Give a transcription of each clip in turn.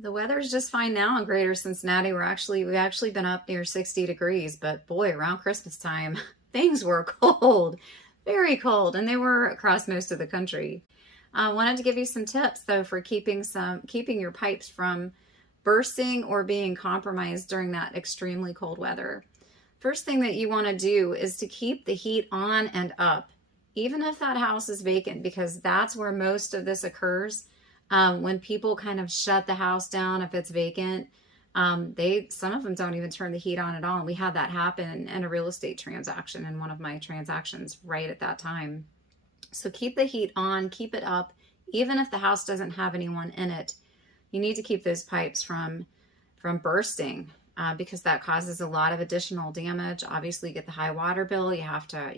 The weather's just fine now in Greater Cincinnati. We've actually been up near 60 degrees, but boy, around Christmas time, things were cold, very cold, and they were across most of the country. I wanted to give you some tips though for keeping your pipes from bursting or being compromised during that extremely cold weather. First thing that you want to do is to keep the heat on and up, even if that house is vacant, because that's where most of this occurs. When people kind of shut the house down, if it's vacant, some of them don't even turn the heat on at all. And we had that happen in a real estate transaction in one of my transactions right at that time. So keep the heat on, keep it up, even if the house doesn't have anyone in it. You need to keep those pipes from bursting, because that causes a lot of additional damage. Obviously, you get the high water bill, you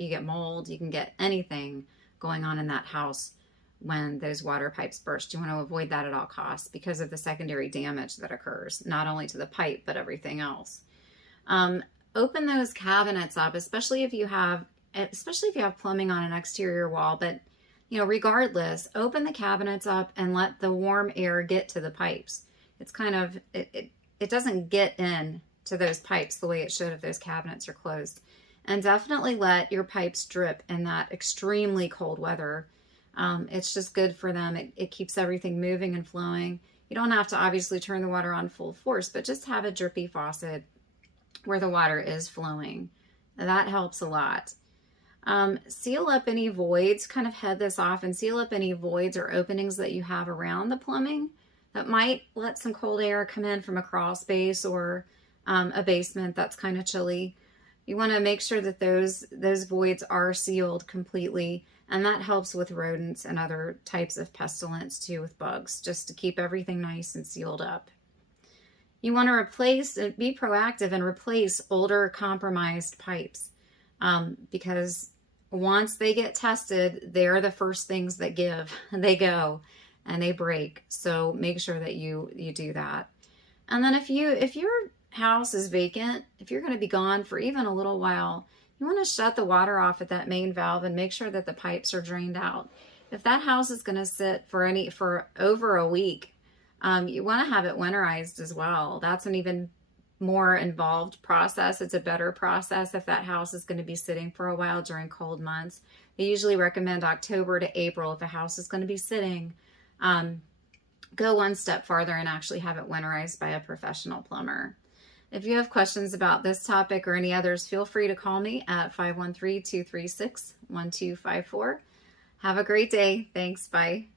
get mold, you can get anything going on in that house when those water pipes burst. You want to avoid that at all costs because of the secondary damage that occurs, not only to the pipe, but everything else. Open those cabinets up, especially if you have plumbing on an exterior wall, but regardless, open the cabinets up and let the warm air get to the pipes. It's kind of, it doesn't get in to those pipes the way it should if those cabinets are closed. And definitely let your pipes drip in that extremely cold weather. It's just good for them. It keeps everything moving and flowing. You don't have to obviously turn the water on full force, but just have a drippy faucet where the water is flowing. That helps a lot. Seal up any voids, kind of head this off and seal up any voids or openings that you have around the plumbing that might let some cold air come in from a crawl space or a basement that's kind of chilly. You want to make sure that those voids are sealed completely, and that helps with rodents and other types of pestilence too, with bugs, just to keep everything nice and sealed up. You want to be proactive and replace older compromised pipes, because once they get tested, they're the first things that give. They go and they break. So make sure that you do that. And then if your house is vacant, if you're going to be gone for even a little while, you want to shut the water off at that main valve and make sure that the pipes are drained out. If that house is going to sit for over a week, you want to have it winterized as well. That's an even more involved process. It's a better process if that house is going to be sitting for a while during cold months. They usually recommend October to April if a house is going to be sitting. Go one step farther and actually have it winterized by a professional plumber. If you have questions about this topic or any others, feel free to call me at 513-236-1254. Have a great day. Thanks. Bye.